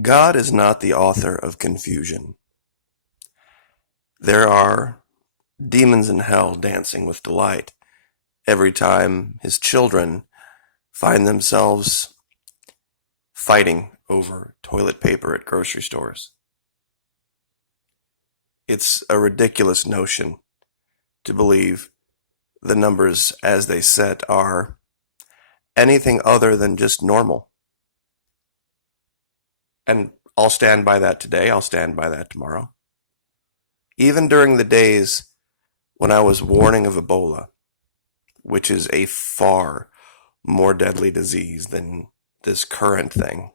God is not the author of confusion. There are demons in hell dancing with delight every time his children find themselves fighting over toilet paper at grocery stores. It's a ridiculous notion to believe the numbers as they set are anything other than just normal. And I'll stand by that today. I'll stand by that tomorrow. Even during the days when I was warning of Ebola, which is a far more deadly disease than this current thing,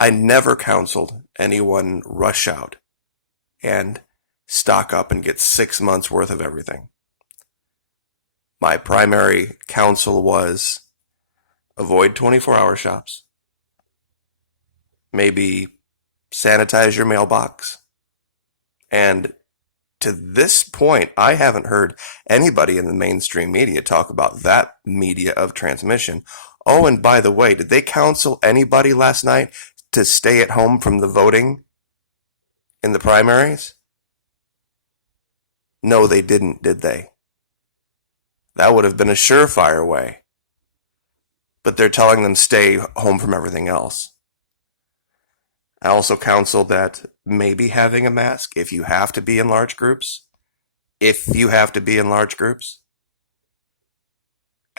I never counseled anyone rush out and stock up and get 6 months worth of everything. My primary counsel was avoid 24-hour shops, maybe sanitize your mailbox, and to this point, I haven't heard anybody in the mainstream media talk about that media of transmission. Oh, and by the way, did they counsel anybody last night to stay at home from the voting in the primaries? No, they didn't, did they? That would have been a surefire way. But they're telling them stay home from everything else. I also counsel that maybe having a mask if you have to be in large groups. And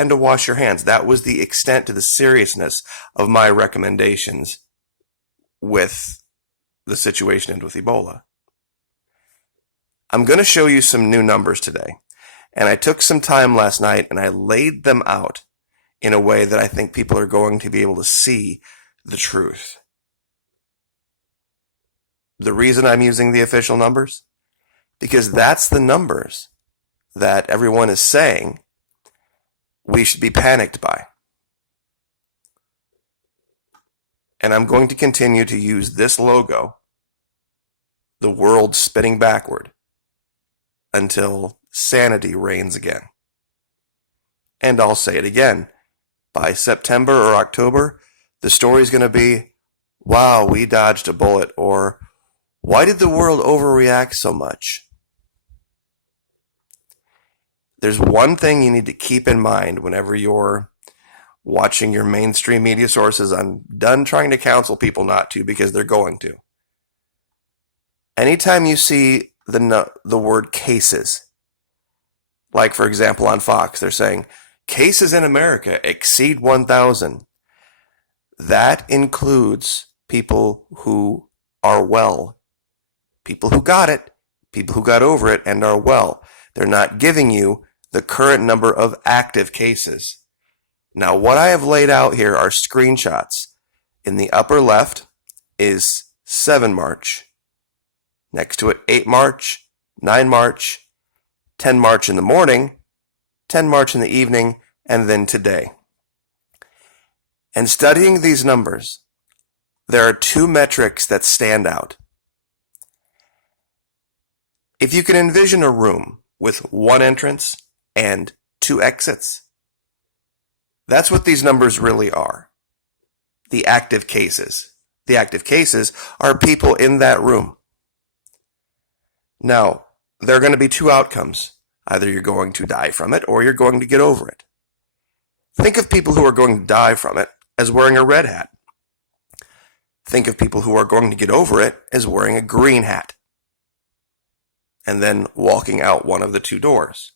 to wash your hands. That was the extent to the seriousness of my recommendations with the situation and with Ebola. I'm going to show you some new numbers today. And I took some time last night and I laid them out in a way that I think people are going to be able to see the truth. The reason I'm using the official numbers? Because that's the numbers that everyone is saying we should be panicked by. And I'm going to continue to use this logo, the world spinning backward, until sanity reigns again. And I'll say it again. By September or October, the story's going to be, wow, we dodged a bullet, or why did the world overreact so much? There's one thing you need to keep in mind whenever you're watching your mainstream media sources. I'm done trying to counsel people not to, because they're going to. Anytime you see the word cases, like for example on Fox, they're saying cases in America exceed 1,000. That includes people who are well. People who got it, people who got over it and are well. They're not giving you the current number of active cases. Now, what I have laid out here are screenshots. In the upper left is 7 March. Next to it, 8 March, 9 March, 10 March in the morning, 10 March in the evening, and then today. And studying these numbers, there are 2 metrics that stand out. If you can envision a room with 1 entrance and 2 exits, that's what these numbers really are. The active cases. The active cases are people in that room. Now, there are going to be 2 outcomes. Either you're going to die from it or you're going to get over it. Think of people who are going to die from it as wearing a red hat. Think of people who are going to get over it as wearing a green hat and then walking out one of the 2 doors.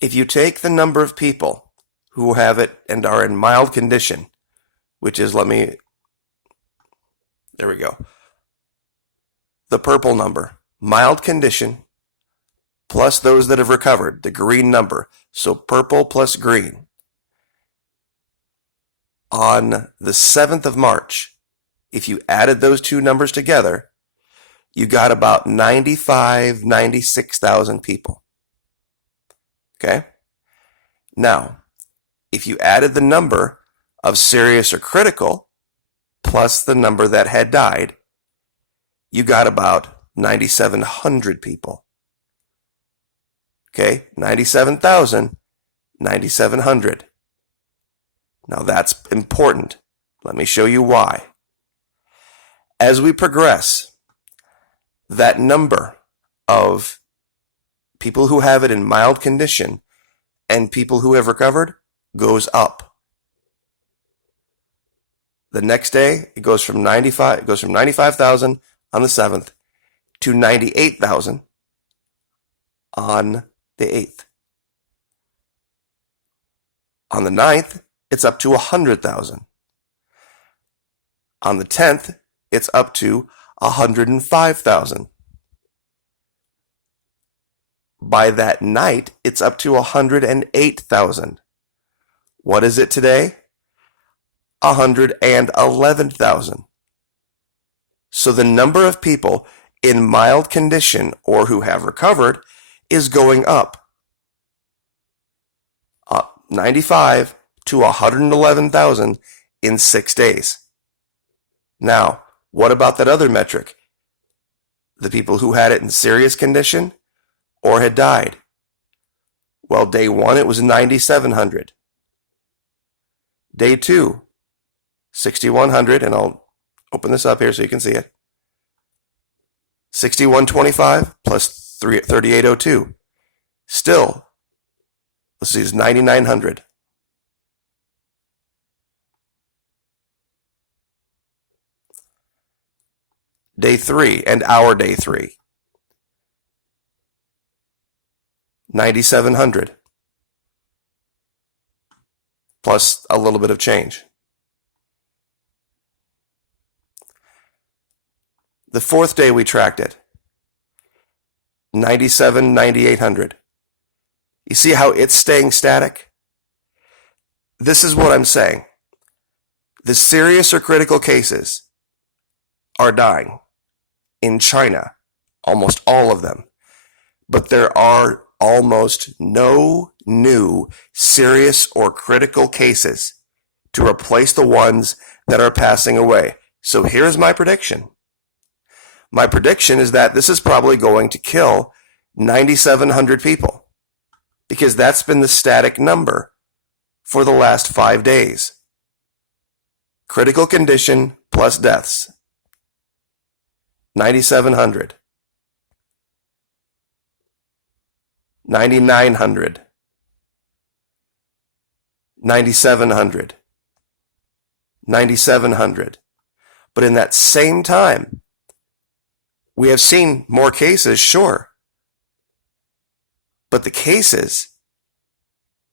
If you take the number of people who have it and are in mild condition, which is, there we go. The purple number, mild condition, plus those that have recovered, the green number. So purple plus green. On the 7th of March, if you added those 2 numbers together, you got about 96,000 people. Okay? Now, if you added the number of serious or critical plus the number that had died, you got about 9,700 people. Okay? 97,000, 9,700. Now that's important Let me show you why. As we progress, that number of people who have it in mild condition and people who have recovered goes up. The next day, it goes from 95,000 on the 7th to 98,000 on the 8th. On the 9th, it's up to 100,000. On the 10th, it's up to 105,000. By that night, it's up to 108,000. What is it today? 111,000. So the number of people in mild condition or who have recovered is going up. 95 to 111,000 in 6 days. Now, what about that other metric? The people who had it in serious condition or had died? Well, day 1, it was 9,700. Day 2, 6,100, and I'll open this up here so you can see it. 6,125 plus 3,802. Still, let's see, it's 9,900. Day 3 and our day 3. 9,700. Plus a little bit of change. The 4th day we tracked it. 9,800. You see how it's staying static? This is what I'm saying. The serious or critical cases are dying. In China, almost all of them. But there are almost no new serious or critical cases to replace the ones that are passing away. So here's my prediction. My prediction is that this is probably going to kill 9,700 people because that's been the static number for the last 5 days. Critical condition plus deaths. 9,700. 9,900. 9,700. 9,700. But in that same time, we have seen more cases, sure. But the cases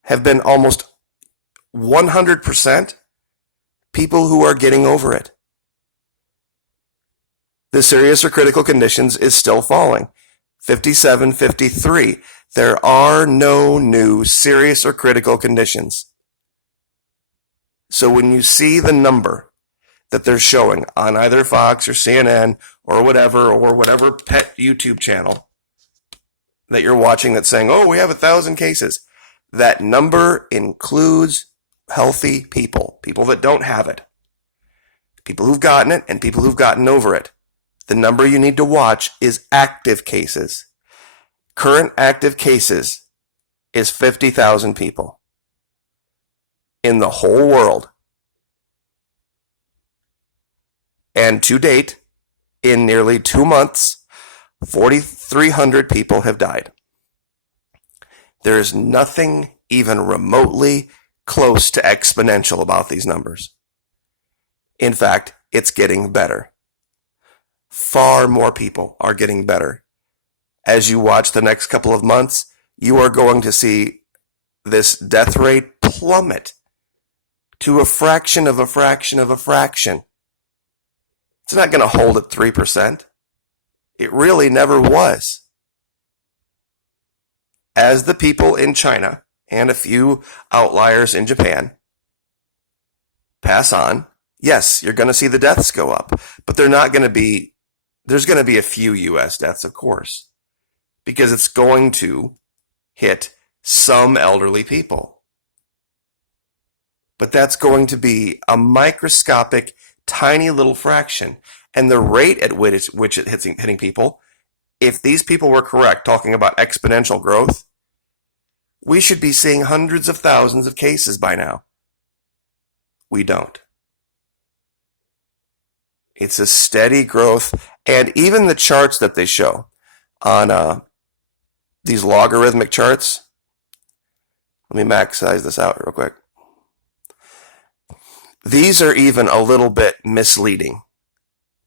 have been almost 100% people who are getting over it. The serious or critical conditions is still falling. 57, 53. There are no new serious or critical conditions. So when you see the number that they're showing on either Fox or CNN or whatever pet YouTube channel that you're watching that's saying, oh, we have 1,000 cases, that number includes healthy people, people that don't have it, people who've gotten it and people who've gotten over it. The number you need to watch is active cases. Current active cases is 50,000 people in the whole world. And to date, in nearly 2 months, 4,300 people have died. There is nothing even remotely close to exponential about these numbers. In fact, it's getting better. Far more people are getting better. As you watch the next couple of months, you are going to see this death rate plummet to a fraction of a fraction of a fraction. It's not going to hold at 3%. It really never was. As the people in China and a few outliers in Japan pass on, yes, you're going to see the deaths go up, but there's going to be a few U.S. deaths, of course, because it's going to hit some elderly people. But that's going to be a microscopic, tiny little fraction. And the rate at which it's hitting people, if these people were correct, talking about exponential growth, we should be seeing hundreds of thousands of cases by now. We don't. It's a steady growth. And even the charts that they show on these logarithmic charts, let me max size this out real quick. These are even a little bit misleading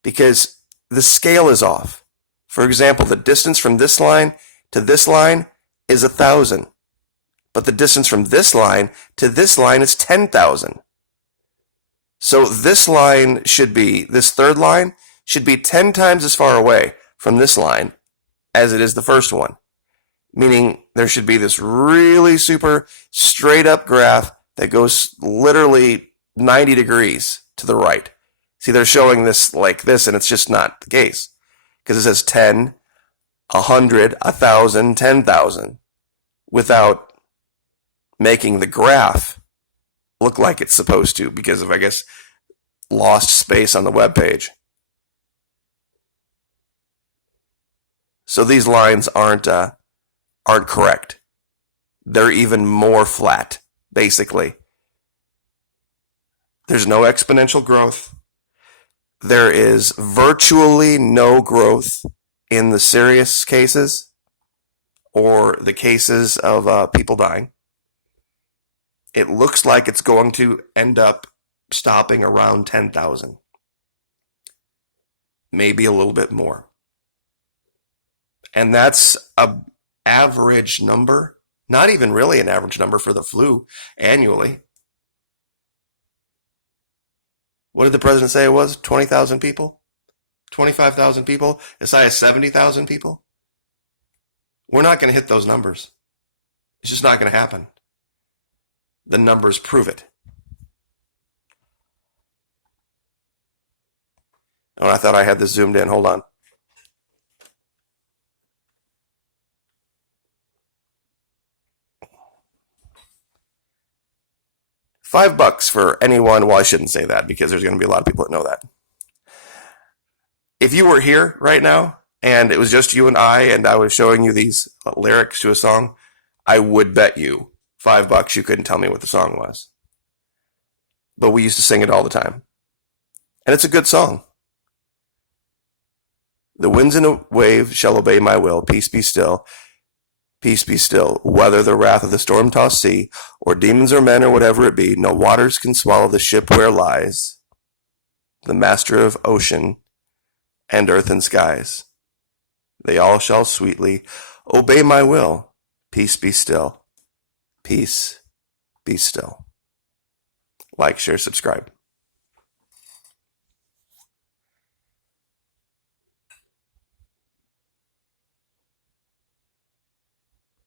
because the scale is off. For example, the distance from this line to this line is 1,000, but the distance from this line to this line is 10,000. So this line should be, this third line should be 10 times as far away from this line as it is the first one. Meaning there should be this really super straight up graph that goes literally 90 degrees to the right. See, they're showing this like this, and it's just not the case. Because it says 10, 100, 1,000, 10,000, without making the graph look like it's supposed to, because of, I guess, lost space on the web page. So these lines aren't correct. They're even more flat, basically. There's no exponential growth. There is virtually no growth in the serious cases or the cases of people dying. It looks like it's going to end up stopping around 10,000. Maybe a little bit more. And that's an average number, not even really an average number for the flu annually. What did the president say it was? 20,000 people? 25,000 people? As high as 70,000 people? We're not going to hit those numbers. It's just not going to happen. The numbers prove it. Oh, I thought I had this zoomed in. Hold on. $5 for anyone. Well, I shouldn't say that because there's going to be a lot of people that know that. If you were here right now and it was just you and I was showing you these lyrics to a song, I would bet you $5 you couldn't tell me what the song was. But we used to sing it all the time. And it's a good song. The winds and the waves shall obey my will. Peace be still. Peace be still. Whether the wrath of the storm-tossed sea, or demons or men or whatever it be, no waters can swallow the ship where lies the master of ocean and earth and skies. They all shall sweetly obey my will. Peace be still. Peace be still. Like, share, subscribe.